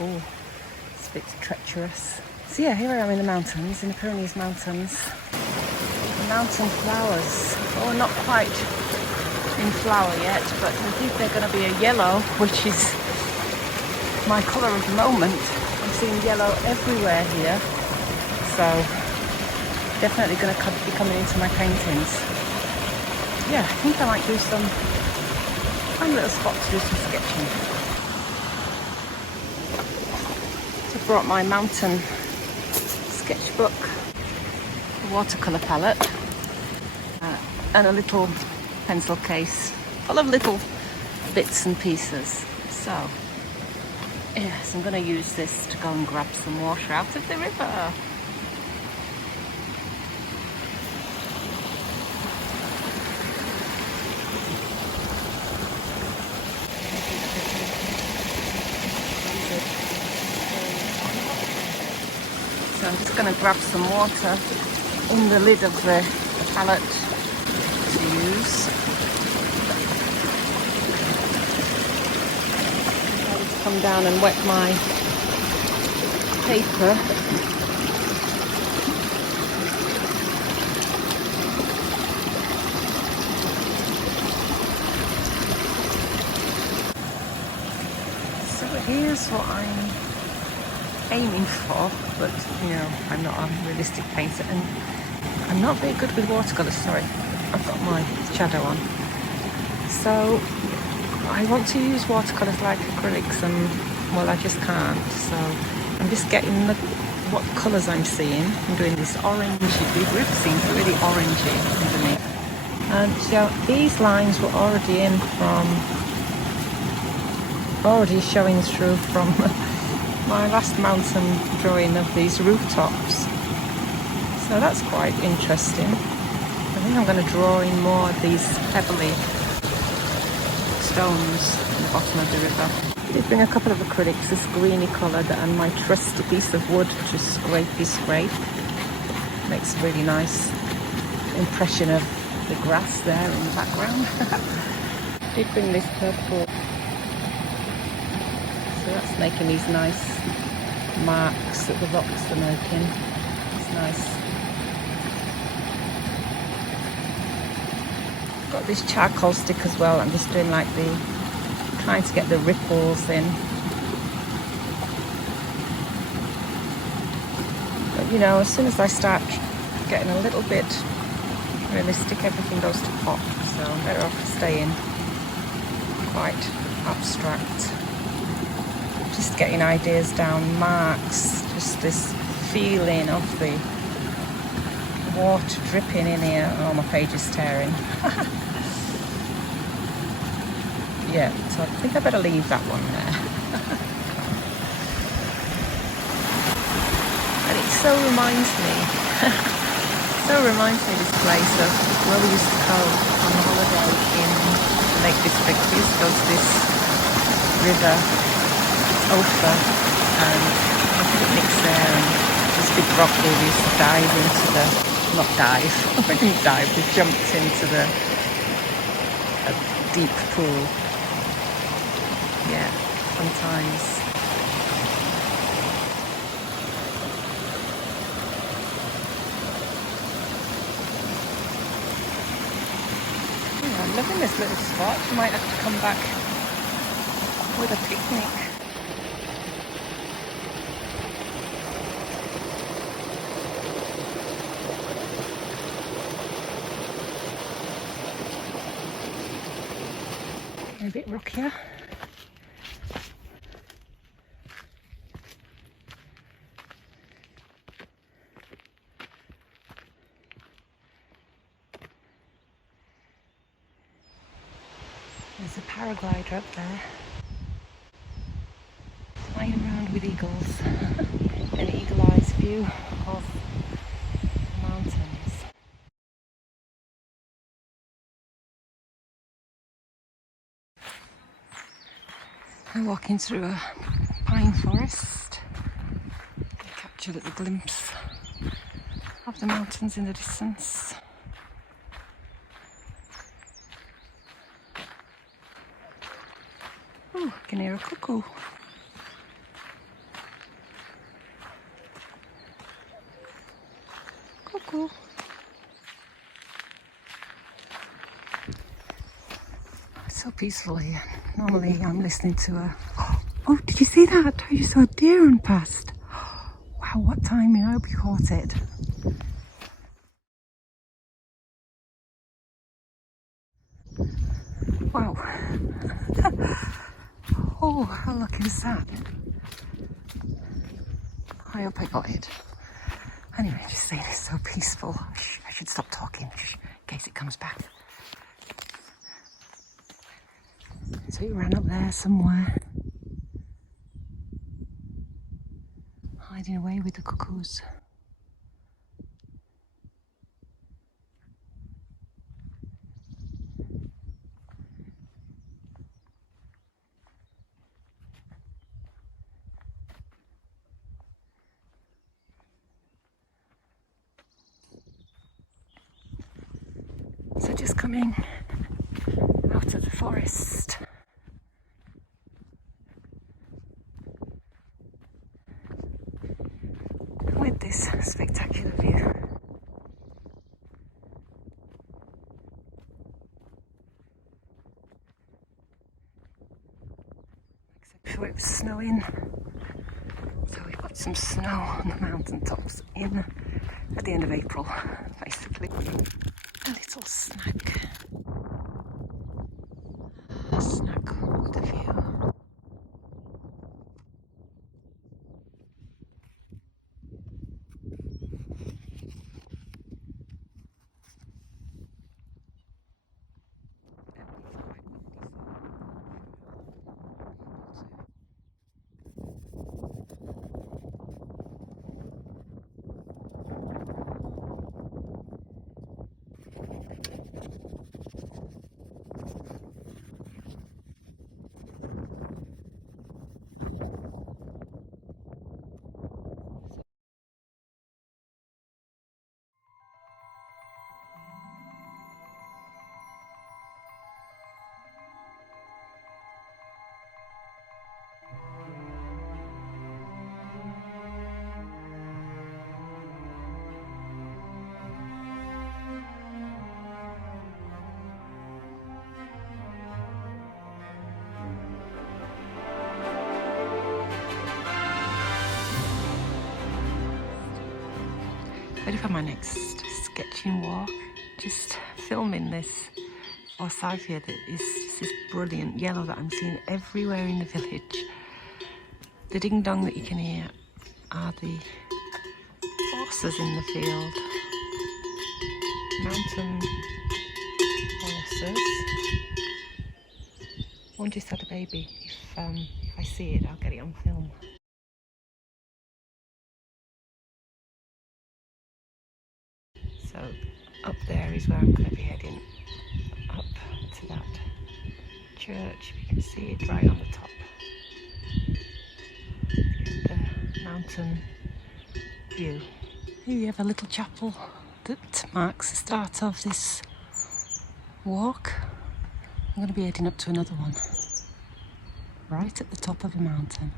Oh, it's a bit treacherous. So yeah, here I am in the mountains, in the Pyrenees Mountains. The mountain flowers. Oh, not quite in flower yet, but I think they're going to be a yellow, which is my colour at the moment. I'm seeing yellow everywhere here, so definitely going to be coming into my paintings. Yeah, I think I might do find a little spot to do some sketching. So I brought my mountain sketchbook, a watercolour palette, and a little pencil case full of little bits and pieces. So yes, I'm going to use this to go and grab some water out of the river. So I'm just going to grab some water in the lid of the palette to use. I'll just come down and wet my paper. So here's what I'm aiming for, but you know, I'm not a realistic painter and I'm not very good with watercolours. Sorry, I've got my shadow on. So I want to use watercolours like acrylics and well, I just can't. So I'm just getting what colours I'm seeing. I'm doing this orangey, the roof seems really orangey underneath. And so these lines were already already showing through from my last mountain drawing of these rooftops. So that's quite interesting. I think I'm going to draw in more of these pebbly stones in the bottom of the river. I did bring a couple of acrylics, this greeny colour and my trusty piece of wood to scrape. Makes a really nice impression of the grass there in the background. I did bring this purple. So that's making these nice marks that the rocks are making. It's nice. Got this charcoal stick as well. I'm just doing like trying to get the ripples in. But you know, as soon as I start getting a little bit realistic, everything goes to pop. So I'm better off staying quite abstract. Just getting ideas down, marks, just this feeling of the water dripping in here. Oh, my page is tearing. Yeah, so I think I better leave that one there. And it so reminds me this place of where we used to go on holiday in Lake District. We used to go to this river, Ophir, and picnics there, and this big rock where we used to dive into we didn't dive, we jumped into a deep pool. Yeah, sometimes. Yeah, I'm loving this little spot. You might have to come back with a picnic. A bit rockier. There's a paraglider up there, flying around with eagles. An eagle-eyed view of the mountains. I'm walking through a pine forest. I capture a little glimpse of the mountains in the distance. Oh, I can hear a cuckoo. cuckoo. It's so peaceful here. Normally I'm listening to a... Oh, did you see that? I just saw a deer run past. Wow, what timing. I hope you caught it. Wow. Oh, how lucky was that? I hope I got it. Anyway, just saying it's so peaceful. Shh, I should stop talking in case it comes back. So he ran up there somewhere, hiding away with the cuckoos. So just coming out of the forest. With this spectacular view. Except for it was snowing. So we've got some snow on the mountaintops in at the end of April, basically. A little snack. A snack with a view. Ready for my next sketching walk. Just filming this forsythia that is just this brilliant yellow that I'm seeing everywhere in the village. The ding dong that you can hear are the horses in the field. Mountain horses. One just had a baby. If I see it, I'll get it on film. So up there is where I'm going to be heading, up to that church. You can see it right on the top. The mountain view. Here you have a little chapel that marks the start of this walk. I'm going to be heading up to another one, right at the top of a mountain.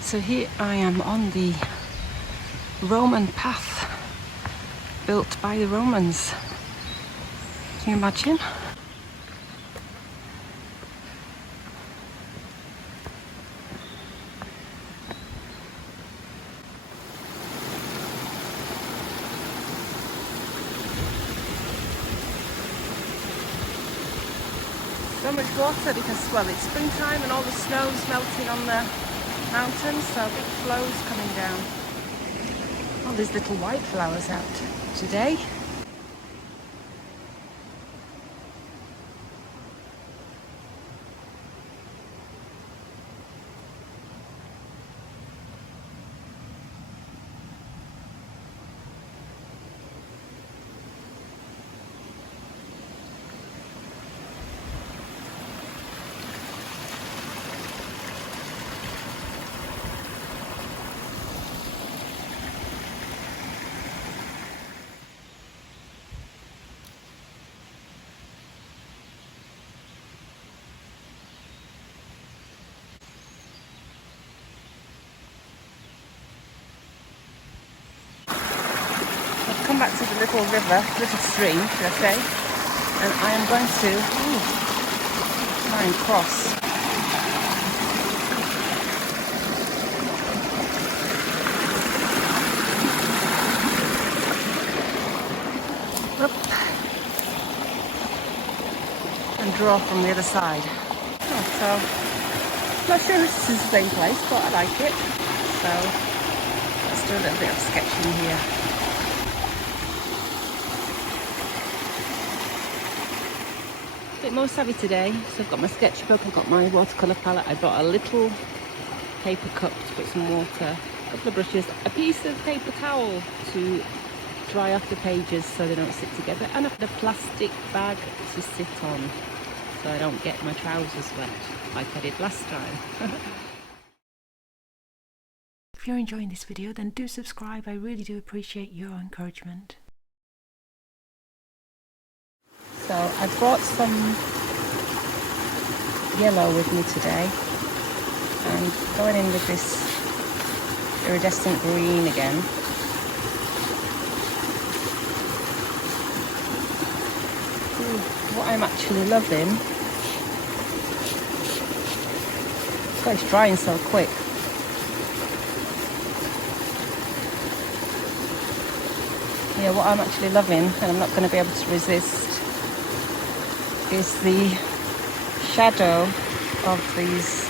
So here I am on the Roman path built by the Romans. Can you imagine? So much water because, well, it's springtime and all the snow's melting on the mountains, so big flows coming down. All these little white flowers out today. come back to the little river, little stream, should I say, and I am going to try and cross. Up and draw from the other side. Oh, so, not sure if this is the same place, but I like it. So, let's do a little bit of sketching here. A bit more savvy today, so I've got my sketchbook, I've got my watercolour palette, I brought a little paper cup to put some water, a couple of brushes, a piece of paper towel to dry off the pages so they don't stick together, and a plastic bag to sit on so I don't get my trousers wet like I did last time. If you're enjoying this video, then do subscribe. I really do appreciate your encouragement. So I brought some yellow with me today and going in with this iridescent green again. What I'm actually loving, God, it's drying so quick. Yeah, what I'm actually loving, and I'm not going to be able to resist, is the shadow of these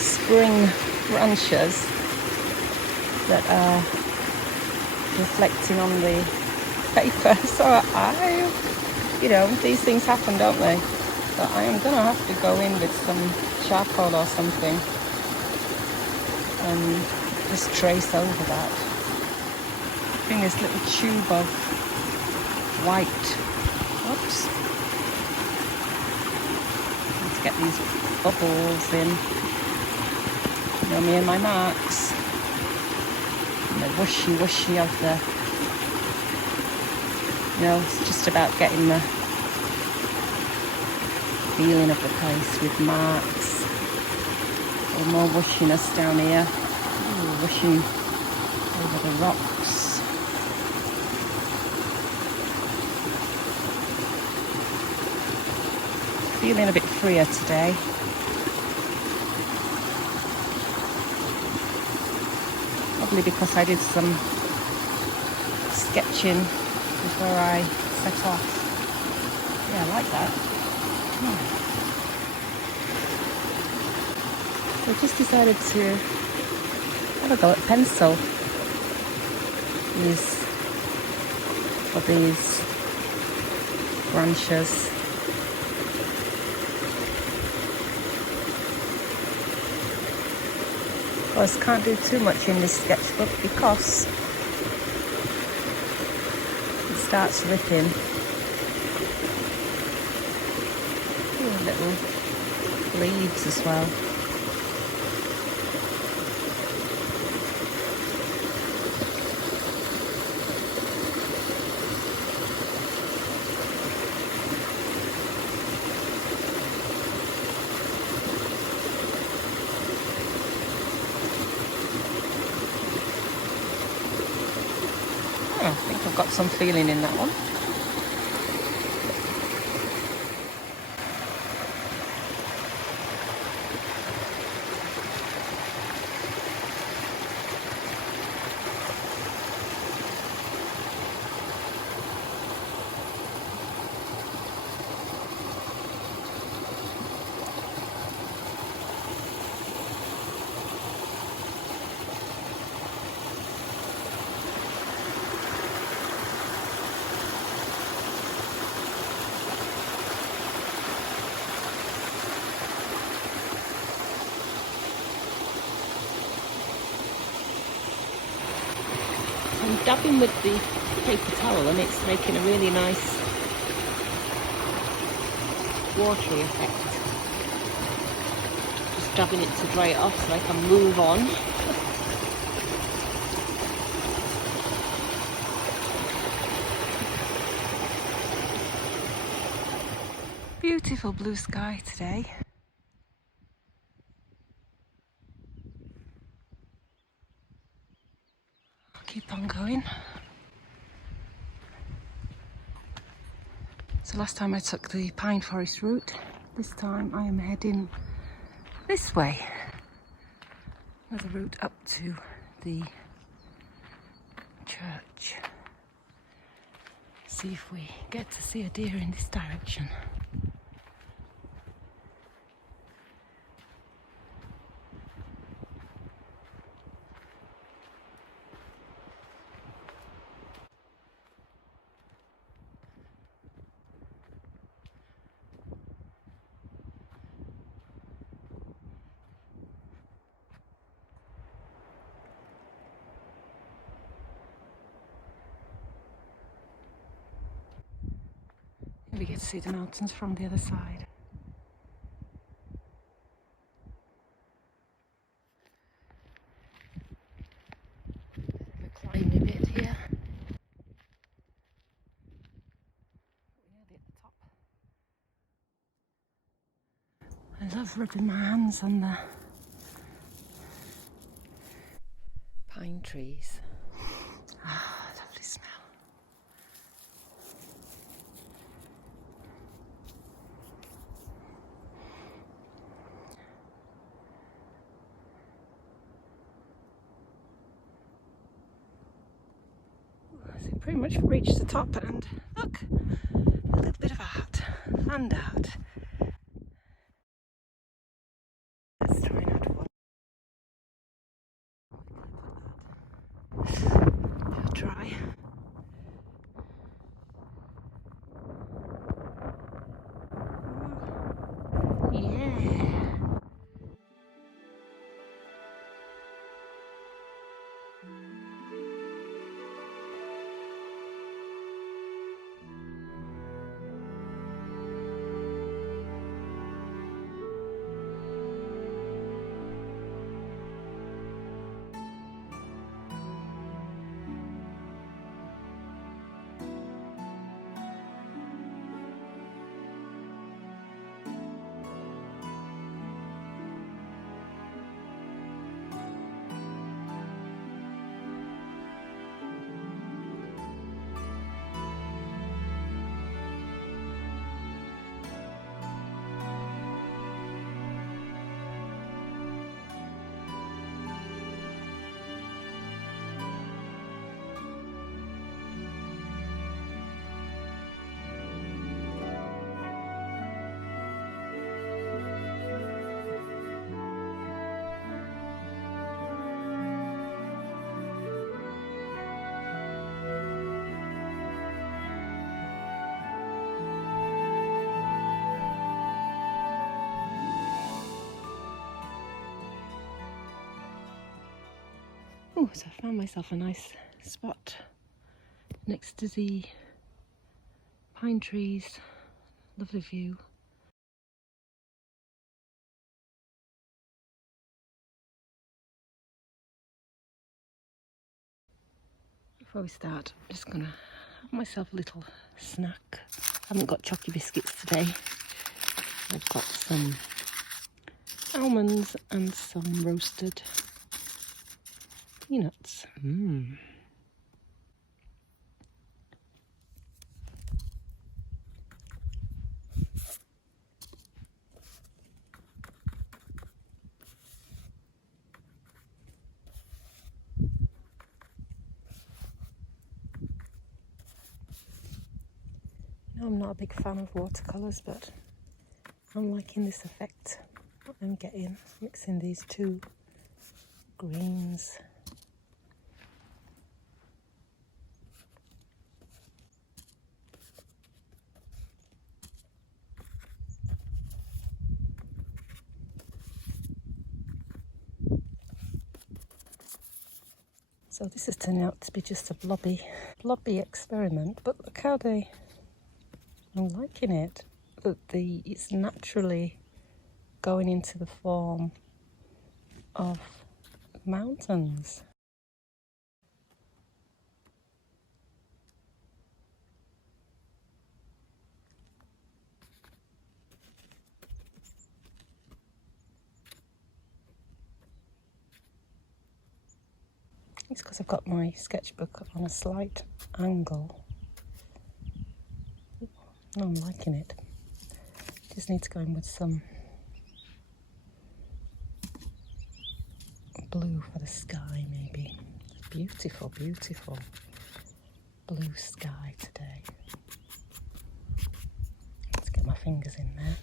spring branches that are reflecting on the paper. So you know, these things happen, don't they? So I am going to have to go in with some charcoal or something and just trace over that. In this little tube of white. Oops. Let's get these bubbles in. You know me and my marks. And the whooshy of the... You know, it's just about getting the feeling of the place with marks. Or more whooshiness down here. Ooh, whooshing over the rocks. Feeling a bit freer today. Probably because I did some sketching before I set off. Yeah, I like that. So I just decided to have a go at pencil. For these branches. Of course, can't do too much in this sketchbook because it starts ripping. Ooh, little leaves as well. I think I've got some feeling in that one. I'm dabbing with the paper towel and it's making a really nice watery effect. Just dabbing it to dry it off so I can move on. Beautiful blue sky today. I'll keep on going. last time I took the pine forest route. This time I am heading this way. Another route up to the church. See if we get to see a deer in this direction. We get to see the mountains from the other side. We're climbing a bit here. We're nearly at the top. I love rubbing my hands on the pine trees. Ah, lovely smell. So pretty much reached the top, and look, a little bit of art, land art. Let's try and add one. I'll try. Yeah. Oh, so I found myself a nice spot next to the pine trees. Lovely view. Before we start, I'm just gonna have myself a little snack. I haven't got chocolate biscuits today. I've got some almonds and some roasted peanuts. I'm not a big fan of watercolours, but I'm liking this effect that I'm getting, mixing these two greens. So this is turning out to be just a blobby experiment, but look how I'm liking it. That it's naturally going into the form of mountains. It's because I've got my sketchbook on a slight angle. No, I'm liking it. Just need to go in with some blue for the sky, maybe. Beautiful, beautiful blue sky today. Let's get my fingers in there.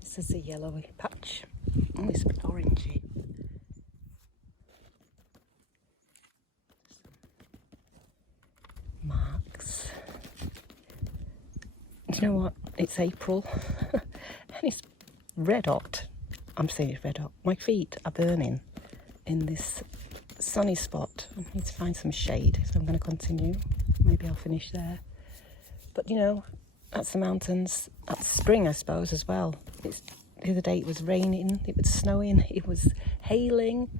This is a yellowy patch. Oh, it's a bit orangey. Marks. Do you know what? It's April and it's red hot. I'm saying it's red hot. My feet are burning in this sunny spot. I need to find some shade, so I'm going to continue. Maybe I'll finish there. But you know, that's the mountains. That's spring, I suppose, as well. The other day it was raining, it was snowing, it was hailing,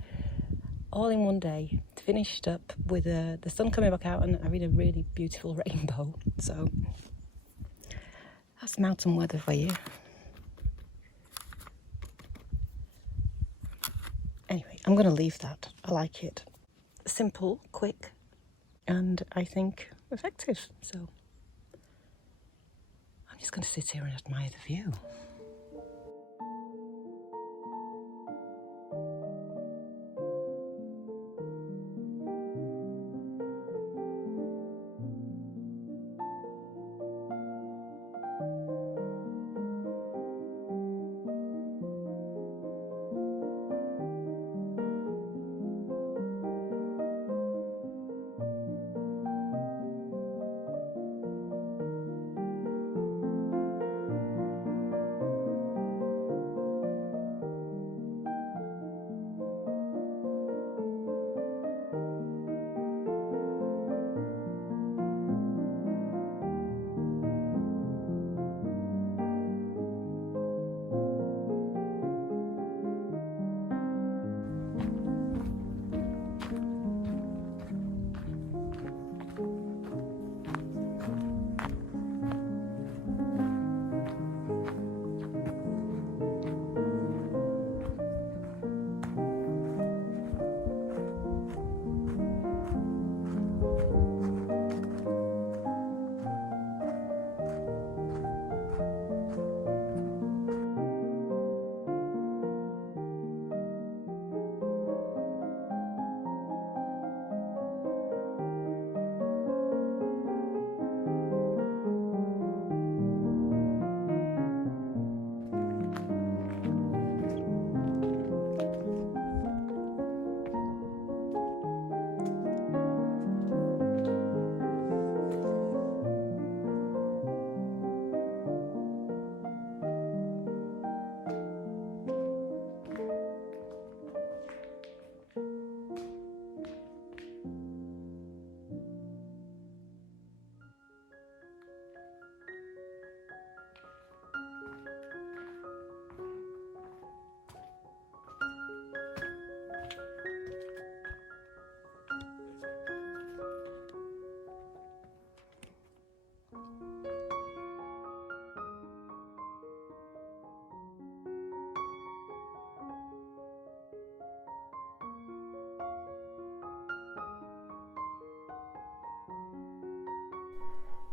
all in one day. Finished up with the sun coming back out and having a really beautiful rainbow. So that's mountain weather for you. Anyway, I'm going to leave that. I like it. Simple, quick, and I think effective. So I'm just going to sit here and admire the view.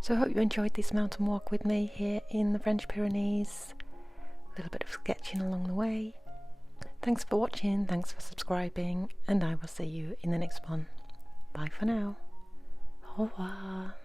So I hope you enjoyed this mountain walk with me here in the French Pyrenees. A little bit of sketching along the way. Thanks for watching, thanks for subscribing, and I will see you in the next one. Bye for now. Au revoir.